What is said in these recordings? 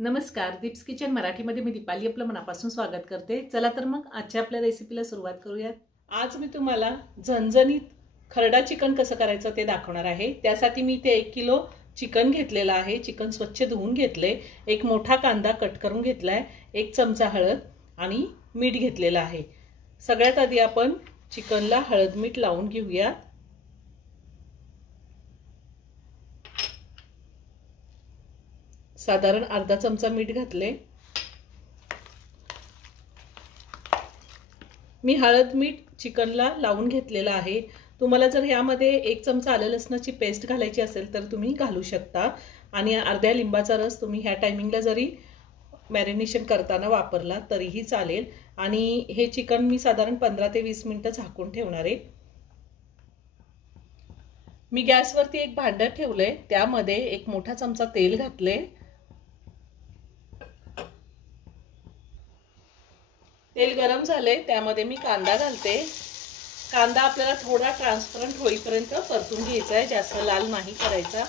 नमस्कार, दीप्स किचन मराठीमध्ये मी दीपाली आपलं मनापासून स्वागत करते। चला तर मग आजच्या आपल्या रेसिपीला सुरुवात करूयात। आज मी तुम्हाला झणझणीत खरडा चिकन कसं करायचं ते दाखवणार आहे। त्यासाठी मी इथे 1 किलो चिकन घेतलेलं आहे। चिकन स्वच्छ धुवून घेतले, एक मोठा कांदा कट करून घेतलाय, 1 चमचा हळद आणि मीठ घेतलेलं आहे। सगळ्यात आधी आपण चिकनला हळद मीठ लावून घेऊया। साधारण अर्धा चमचा मीठ घातले। मी हळद मीठ चिकनला लावून घेतलेला आहे। तुम्हाला जर यामध्ये 1 चमचा आलं लसणाची पेस्ट घालायची असेल तर तुम्ही घालू शकता आणि अर्ध्या लिंबाचा रस तुम्ही ह्या टायमिंगला जरी मॅरिनेशन करताना वापरला तरीही चालेल। आणि हे चिकन मी साधारण 15 ते 20 मिनिटं झाकून ठेवणार आहे। मी गॅसवरती एक भांडं ठेवले, त्यामध्ये 1 मोठा चमचा तेल घातले। तेल गरम झाले, त्यामध्ये मी कांदा घालते। कांदा आपल्याला थोडा ट्रान्सपरंट होईपर्यंत परतून घ्यायचा आहे, जास्त लाल नाही करायचा।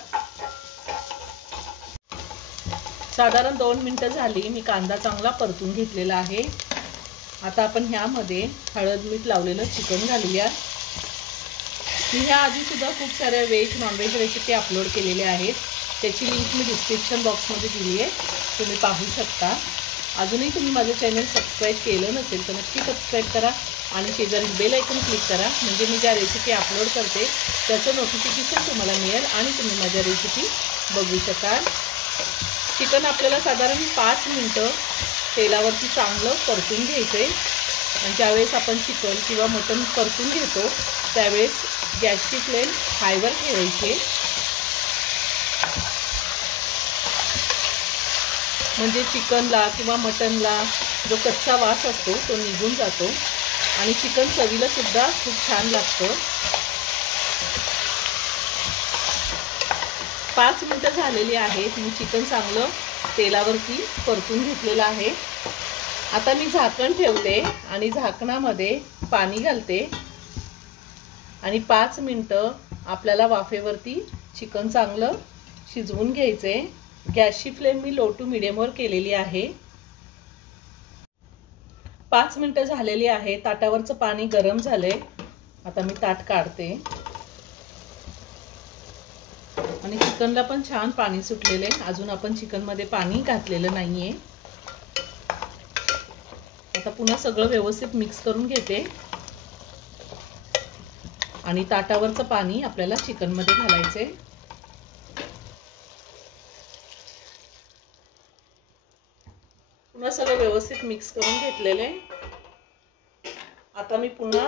साधारण 2 मिनिटं झाली, मी कांदा चांगला परतून घेतलेला आहे। आता आपण ह्यामध्ये हळद मीठ लावलेलं चिकन घालूया। मी ह्या आधी सुद्धा खूप साऱ्या व्हेज नॉनव्हेज रेसिपी अपलोड केलेल्या आहेत, त्याची लिंक मी डिस्क्रिप्शन बॉक्समध्ये दिली आहे, तुम्ही पाहू शकता। अजूनही तुम्ही माझं चॅनल सबस्क्राइब केलं नसेल तर नक्की सबस्क्राइब करा आणि शेजारी बेल आयकॉन क्लिक करा, म्हणजे मी ज्या रेसिपी अपलोड करते त्याचं नोटिफिकेशन तुम्हाला मिळेल आणि तुम्ही माझ्या रेसिपी बघू शकाल। चिकन आपल्याला साधारण 5 मिनिटं तेलावरती चांगलं परतून घ्यायचे। आणि ज्यावेळेस आपण चिकन किंवा मटण परतून घेतो त्यावेळेस गॅसची फ्लेम हायवर ठेवायची, म्हणजे चिकनला किंवा मटनला जो कच्चा वास असतो तो निघून जातो आणि चिकन चवीला सुद्धा खूप छान लागतं। 5 मिनिटं झालेली आहेत, मी चिकन चांगलं तेलावरती परतून घेतलेलं आहे। आता मी झाकण ठेवते आणि झाकणामध्ये पाणी घालते आणि 5 मिनिटं आपल्याला वाफेवरती चिकन चांगलं शिजवून घ्यायचे। गॅसची फ्लेम मी लो टू मीडियमवर केलेली आहे। 5 मिनिटं झालेली आहे, ताटावरचं पाणी गरम झाले। आता मी ताट काढते आणि चिकनला पण छान पाणी सुटलेले, अजून आपण चिकनमध्ये पाणी घातलेलं नाहीये। आता पुन्हा सगळं व्यवस्थित मिक्स करून घेते आणि ताटावरचं पाणी आपल्याला चिकनमध्ये घालायचे। पुन्हा सगळं व्यवस्थित मिक्स करून घेतलेले। आता मी पुन्हा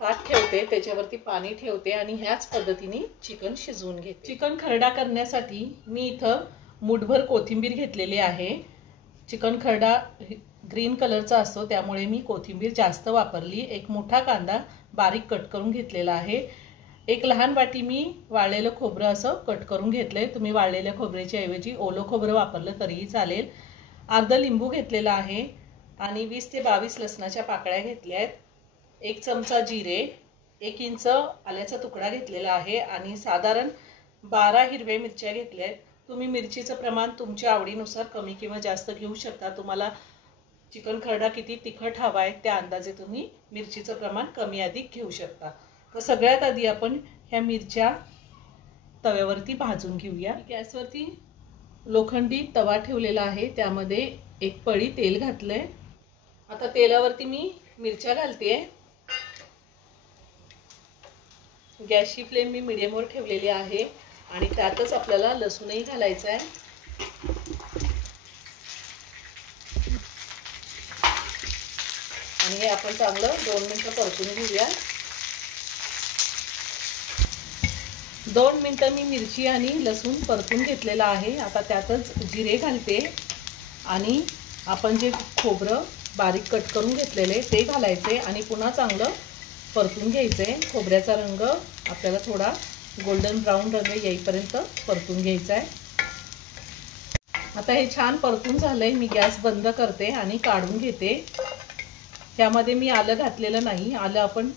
ताट ठेवते, त्याच्यावरती पाणी ठेवते आणि ह्याच पद्धतीने चिकन शिजवून घेते। चिकन खरडा करण्यासाठी मी इथं मुठभर कोथिंबीर घेतलेली आहे। चिकन खरडा ग्रीन कलरचा असतो त्यामुळे मी कोथिंबीर जास्त वापरली। 1 मोठा कांदा बारीक कट करून घेतलेला आहे। 1 लहान वाटी मी वाळलेलं खोबरं असं कट करून घेतलंय, तुम्ही वाळलेल्या खोबऱ्याच्या ऐवजी ओलं खोबरं वापरलं तरीही चालेल। अर्धा लिंबू घेतलेला आहे आणि 20 ते 22 लसणाच्या पाकळ्या घेतल्या आहेत। 1 चमचा जिरे, 1 इंच आल्याचा तुकडा घेतलेला आहे आणि साधारण 12 हिरव्या मिरच्या घेतल्या आहेत। तुम्ही मिरचीचं प्रमाण तुमच्या आवडीनुसार कमी किंवा जास्त घेऊ शकता। तुम्हाला चिकन खरडा किती तिखट हवा आहे त्या अंदाजे तुम्ही मिरचीचं प्रमाण कमी अधिक घेऊ शकता। तर सगळ्यात आधी आपण ह्या मिरच्या तव्यावरती भाजून घेऊया। गॅसवरती लोखंडी तवा ठेवलेला आहे, त्यामध्ये 1 पळी तेल घातलंय। आता तेलावरती मी मिरच्या घालते। गॅसची फ्लेम मी मीडियमवर ठेवलेली आहे आणि त्यातच आपल्याला लसूणही घालायचा आहे। आणि हे आपण चांगलं 2 मिनिटं परतून घेऊया। 2 मिनिटं मी मिरची आणि लसूण परतून घेतलेला आहे। आता त्यातच जिरे घालते आणि आपण जे खोबरं बारीक कट करून घेतलेले ते घालायचे आणि पुन्हा चांगलं परतून घ्यायचे। खोबऱ्याचा रंग आपल्याला थोडा गोल्डन ब्राऊन रंग येईपर्यंत परतून घ्यायचा आहे। आता हे छान परतून झालंय, मी गॅस बंद करते आणि काढून घेते। त्यामध्ये मी आलं घातलेलं नाही, आलं आपण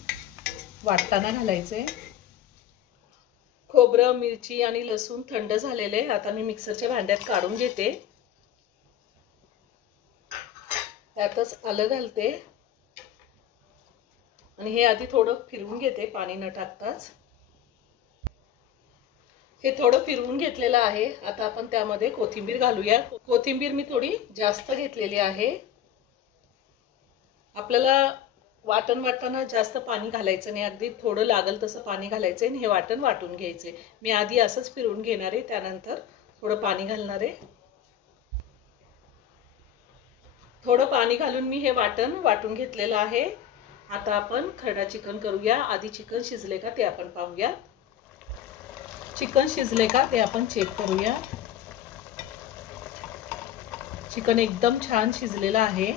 वाटताना घालायचे। खोबरं, मिरची आणि लसूण थंड झालेले, आता मी मिक्सरच्या भांड्यात काढून घेते त्यातच आलं घालते आणि हे आधी थोडं फिरवून घेते पाणी न टाकताच. हे थोडं फिरवून घेतलेलं आहे. आता आपण त्यामध्ये कोथिंबीर घालूया. कोथिंबीर मी थोडी जास्त घेतलेली आहे. आपल्याला वाटण वाटताना जास्त पाणी घालायचं नाही, अगदी थोडं लागल तसं पाणी घालायचं आणि हे वाटण वाटून घ्यायचे. मी आधी असंच फिरवून घेणार आहे, त्यानंतर थोडं पाणी घालणार आहे. थोडं पाणी घालून मी हे वाटण वाटून घेतलेलं आहे. आता आपण खरडा चिकन करूया. आधी चिकन शिजले का ते आपण पाहूया. चिकन शिजले का ते आपण चेक करूया. चिकन एकदम छान शिजलेलं आहे.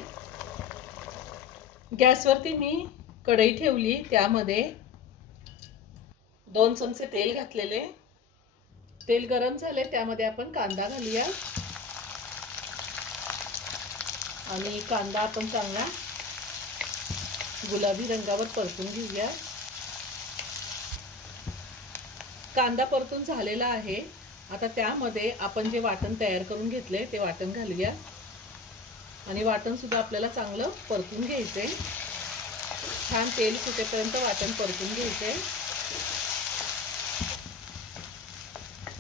गॅसवरती मी कढई ठेवली, त्यामध्ये 2 चमचे तेल घातलेले. तेल गरम झाले, त्यामध्ये आपण कांदा घालूया आणि कांदा आपण चांगला गुलाबी रंगावर परतून घेऊया. कांदा परतून झालेला आहे. आता त्यामध्ये आपण जे वाटण तयार करून घेतले ते वाटण घालूया आणि वाटण सुद्धा आपल्याला चांगलं परतून घ्यायचे. छान तेल सुटेपर्यंत वाटण परतून घ्यायचे.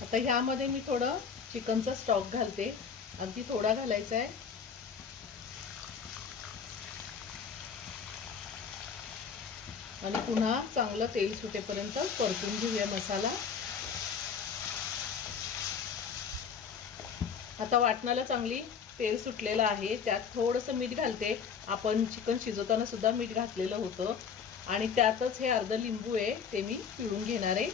आता ह्यामध्ये मी थोडं चिकनचा स्टॉक घालते, अगदी थोडा घालायचा आहे. आणि पुन्हा चांगलं तेल सुटेपर्यंत परतून घेऊया मसाला. आता वाटणाला चांगली तेल सुटलेलं आहे. त्यात थोडंसं मीठ घालते. आपण चिकन शिजवताना सुद्धा मीठ घातलेलं होतं आणि त्यातच हे अर्ध लिंबू आहे ते मी पिळून घेणार आहे.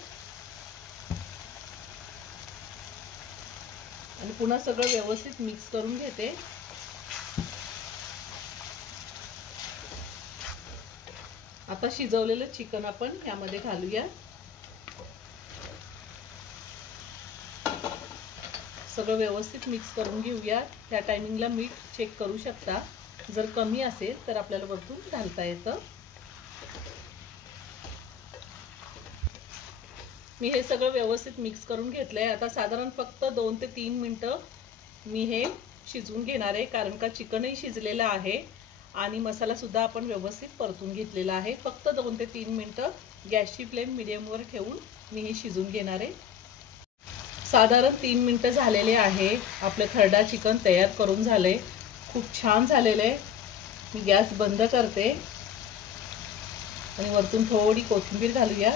आणि पुन्हा सगळं व्यवस्थित मिक्स करून घेते. आता शिजवलेलं चिकन आपण यामध्ये घालूया. सगळं व्यवस्थित मिक्स करून घेऊया. त्या टायमिंगला मीठ चेक करू शकता. जर कमी असेल तर आपल्याला वरतून घालता येतं. मी हे सगळं व्यवस्थित मिक्स करून घेतलंय. आता साधारण फक्त 2 ते 3 मिनिटं मी हे शिजवून घेणार आहे, कारण का चिकनही शिजलेलं आहे आणि मसाला सुद्धा आपण व्यवस्थित परतून घेतलेला आहे. फक्त 2 ते 3 मिनिटं गॅसची फ्लेम मीडियमवर ठेवून मी हे शिजवून घेणार आहे. साधारण 3 मिनिटं झालेले आहे. आपलं खरडा चिकन तयार करून झाले. खूप छान झालेलं आहे. मी गॅस बंद करते आणि वरतून थोडी कोथिंबीर घालूया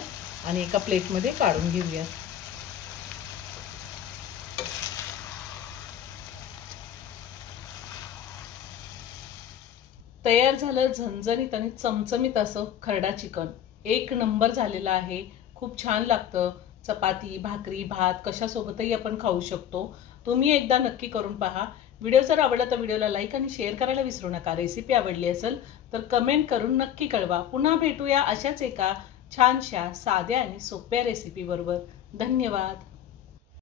आणि एका प्लेटमध्ये काढून घेऊया. तयार झालं झणझणीत आणि चमचमीत असं खरडा चिकन. एक नंबर झालेला आहे. खूप छान लागतं. चपाती, भाकरी, भात कशासोबतही आपण खाऊ शकतो. तुम्ही एकदा नक्की करून पहा. व्हिडिओ जर आवडला तर व्हिडिओला लाईक आणि शेअर करायला विसरू नका. रेसिपी आवडली असेल तर कमेंट करून नक्की कळवा. पुन्हा भेटूया अशाच एका छानशा साध्या आणि सोप्या रेसिपी बरोबर. धन्यवाद.